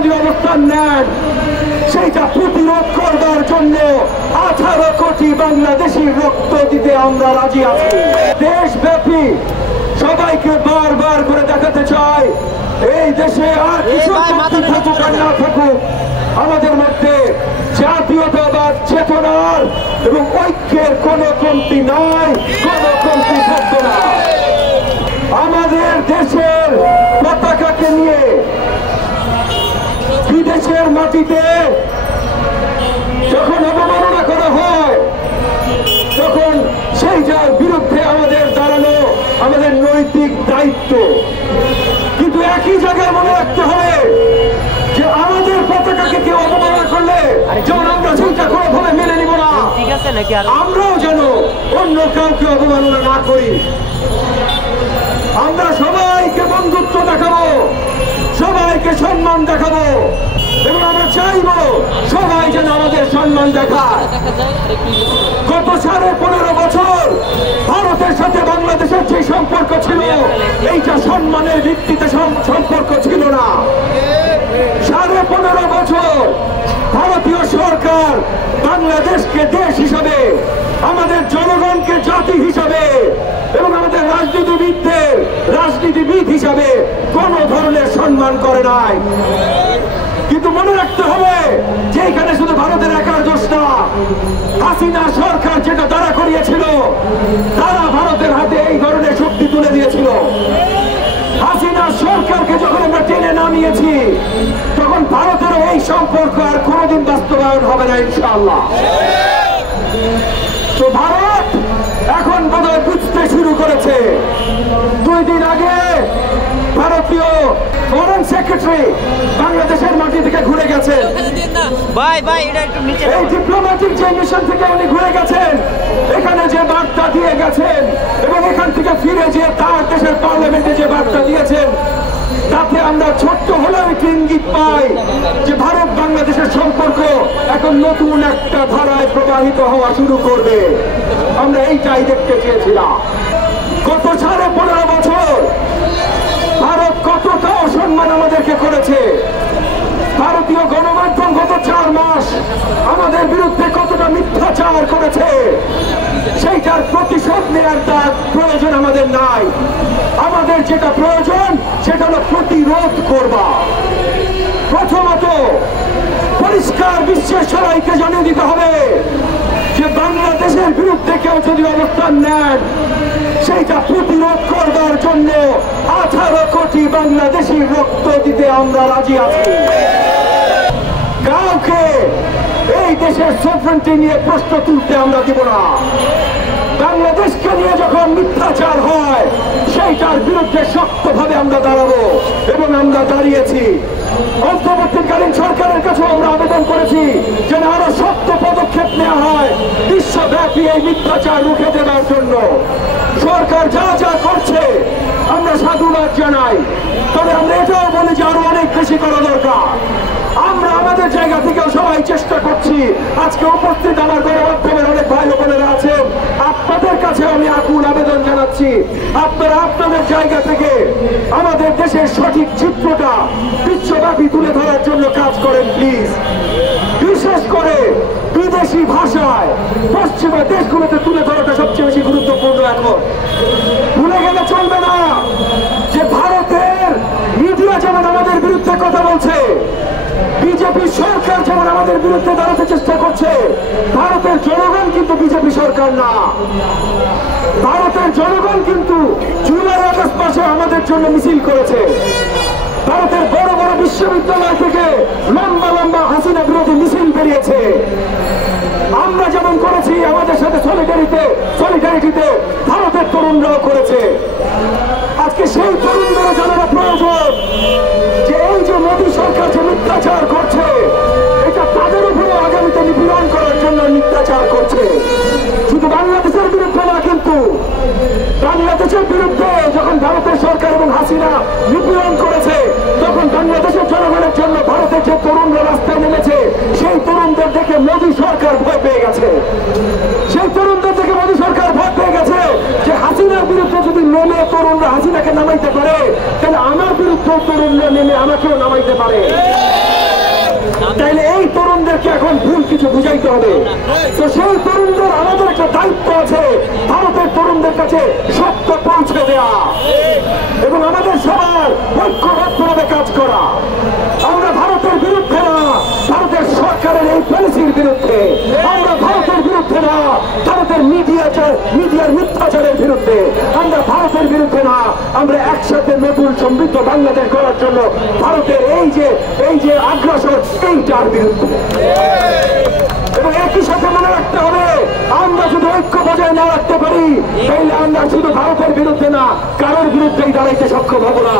যদি অবস্থান নেন, সেইটা প্রতিরোধ করবার জন্য 18 কোটি বাংলাদেশির রক্ত দিতে আমরা রাজি আছি। দেশব্যাপী সবাইকে বারবার করে দেখাতে চাই, এই দেশে আর কিছু থাকুক আর না থাকুক, আমাদের মধ্যে জাতীয়তাবাদ চেতনার এবং ঐক্যের কোনো কমতি নাই, কোনো কমতি থাকবে না। আমাদের দেশের পতাকাকে নিয়ে বিদেশের মাটিতে যখন অবমাননা করা হয়, তখন সেইটার বিরুদ্ধে আমাদের দাঁড়ানো আমাদের নৈতিক দায়িত্ব। কিন্তু একই জায়গায় মনে রাখতে হবে যে আমাদের পতাকাকে কেউ অবমাননা করলে যেমন আমরা চিন্তা করে ভাবে মেনে নিব না, আমরাও যেন অন্য কাউকে অবমাননা না করি। আমরা সবাইকে বন্ধুত্ব দেখাবো, সবাইকে সম্মান দেখাবো এবং আমরা চাইবো সবাই যেন আমাদের সম্মান দেখায়। গত 15.5 বছর ভারতের সাথে বাংলাদেশের যে সম্পর্ক ছিল, এইটা সম্মানের ভিত্তিতে সম্পর্ক ছিল না। 15.5 বছর ভারতীয় সরকার বাংলাদেশকে দেশ হিসাবে, আমাদের জনগণকে জাতি হিসাবে এবং আমাদের রাজনীতিবিদ হিসাবে কোন ধরনের সম্মান করে নাই। কিন্তু মনে রাখতে হবে যে এখানে শুধু ভারতের একার দোষ না, হাসিনা সরকার যেটা দাঁড়া করিয়েছিল, তারা ভারতের হাতে এই ধরনের শক্তি তুলে দিয়েছিল। হাসিনা সরকারকে যখন আমরা টেনে নামিয়েছি, তখন ভারতের এই সম্পর্ক আর কোনোদিন বাস্তবায়ন হবে না ইনশাআল্লাহ। তো ভারত এখন বোধহয় বুঝতে শুরু করেছে। 2 দিন আগে ভারতীয় ফরেন সেক্রেটারি বাংলাদেশের মাটি থেকে ঘুরে গেছেন। এই ডিপ্লোম্যাটিক যে মিশন থেকে উনি ঘুরে গেছেন, এখানে যে বার্তা দিয়ে গেছেন এবং এখান থেকে ফিরে যে তার দেশের পার্লামেন্টে যে বার্তা দিয়েছেন, তাতে আমরা ছোট্ট হলেও একটি ইঙ্গিত পাই যে ভারত বাংলাদেশের সম্পর্ক এখন নতুন একটা ধারায় প্রবাহিত হওয়া শুরু করবে। আমরা এইটাই দেখতে চেয়েছিলাম। গত 15.5 বছর ভারত কতটা অসম্মান আমাদেরকে করেছে, ভারতীয় গণমাধ্যম গত 4 মাস আমাদের বিরুদ্ধে কতটা মিথ্যাচার করেছে, সেইটার প্রতিশোধ নেওয়ার তার প্রয়োজন আমাদের নাই। আমাদের যেটা প্রয়োজন সেটা হলো প্রতিরোধ করবা। প্রথমত পরিষ্কার বিশ্বের সবাইকে জানিয়ে দিতে হবে যে বাংলাদেশের বিরুদ্ধে কেউ যদি অবস্থান নেন, সেইটা প্রতিরোধ করবার জন্য 18 কোটি বাংলাদেশির রক্ত দিতে আমরা রাজি আছি। কাউকে এই দেশের সফরেন্টি নিয়ে প্রশ্ন তুলতে আমরা দিব না। বাংলাদেশকে নিয়ে যখন মিথ্যাচার হয়, সেইটার বিরুদ্ধে শক্তভাবে আমরা দাঁড়াবো এবং আমরা দাঁড়িয়েছি। অন্তর্বর্তীকালীন সরকারের কাছে আমরা আবেদন করেছি যেন আরো শক্ত পদক্ষেপ নেওয়া হয় বিশ্বব্যাপী এই মিথ্যাচার রুখে দেওয়ার জন্য। সরকার যা যা করছে আমরা সাধুবাদ জানাই, তবে আমরা এটাও বলি যে আরো অনেক বেশি করা দরকার। আমরা আমাদের জায়গা থেকেও সবাই চেষ্টা করছি। আজকে উপস্থিত আমার গণমাধ্যমের অনেক ভাই বোনেরা আছেন, আপনাদের কাছে আমি আকুল আবেদন জানাচ্ছি, আপনারা আপনাদের জায়গা থেকে আমাদের দেশের সঠিক চিত্রটা বিশ্বব্যাপী তুলে ধরার জন্য কাজ করেন প্লিজ। বিশেষ করে বিদেশি ভাষায় পশ্চিমা দেশগুলোতে তুলে ধরাটা সবচেয়ে বেশি গুরুত্বপূর্ণ। এখন ভুলে গেলে চলবে না যে ভারতের মিডিয়া যেমন আমাদের বিরুদ্ধে কথা বলছে, বিজেপি সরকার যেমন আমাদের বিরুদ্ধে দাঁড়াতে চেষ্টা করছে, ভারতের জনগণ কিন্তু বিজেপি সরকার না। ভারতের জনগণ কিন্তু জুলাই আগস্ট মাসে আমাদের জন্য মিছিল করেছে। ভারতের বড় বড় বিশ্ববিদ্যালয় থেকে লম্বা লম্বা হাসিনা বিরোধী মিছিল বেরিয়েছে। আমরা যেমন করেছি, আমাদের সাথে সলিডারিটিতে ভারতের তরুণরাও করেছে। আজকে সেই তরুণদেরও জানানো প্রয়োজন যে এই যে মোদী সরকার যে মিথ্যাচার করছে, এটা তাদের উপরে আগামীতে নিপীড়ন করার জন্য মিথ্যাচার করছে। শুধু বাংলাদেশের বিরুদ্ধে না, কিন্তু বাংলাদেশের বিরুদ্ধে যখন ভারতের সরকার এবং হাসিনা নিপীড়ন করেছে, তখন বাংলাদেশের জনগণের জন্য ভারতের যে তরুণরা রাস্তায় নেমেছে, সেই তরুণদের দেখে মোদী সরকার ভয় পেয়ে গেছে। সেই তরুণদের দেখে মোদী সরকার ভয় পেয়ে গেছে যে হাসিনার বিরুদ্ধে যদি নেমে তরুণরা হাসিনাকে নামাইতে পারে, তাহলে আমার বিরুদ্ধে তরুণরা নেমে আমাকেও নামাইতে পারে। তাইলে এই তরুণদেরকে এখন ভুল কিছু বুঝাইতে হবে। তো সেই তরুণদের আমাদের একটা দায়িত্ব আছে, ভারতের তরুণদের কাছে সত্য পৌঁছে দেয়া এবং আমাদের সবার ঐক্যবদ্ধভাবে কাজ করা। আমরা ভারতের বিরুদ্ধে না, ভারতের সরকারের এই পলিসির বিরুদ্ধে। আমরা ভারতের বিরুদ্ধে না, ভারতের মিডিয়ার মিথ্যাচারের বিরুদ্ধে। আমরা ভারতের বিরুদ্ধে না, আমরা একসাথে নতুন সমৃদ্ধ বাংলাদেশ গড়ার জন্য ভারতের এই যে আগ্রাসন, এইটার বিরুদ্ধে। এবং একই সাথে মনে রাখতে হবে, আমরা যদি ঐক্য বজায় না রাখতে পারি তাহলে আমরা শুধু ভারতের বিরুদ্ধে না, কারোর বিরুদ্ধেই দাঁড়াইতে সক্ষম হব না।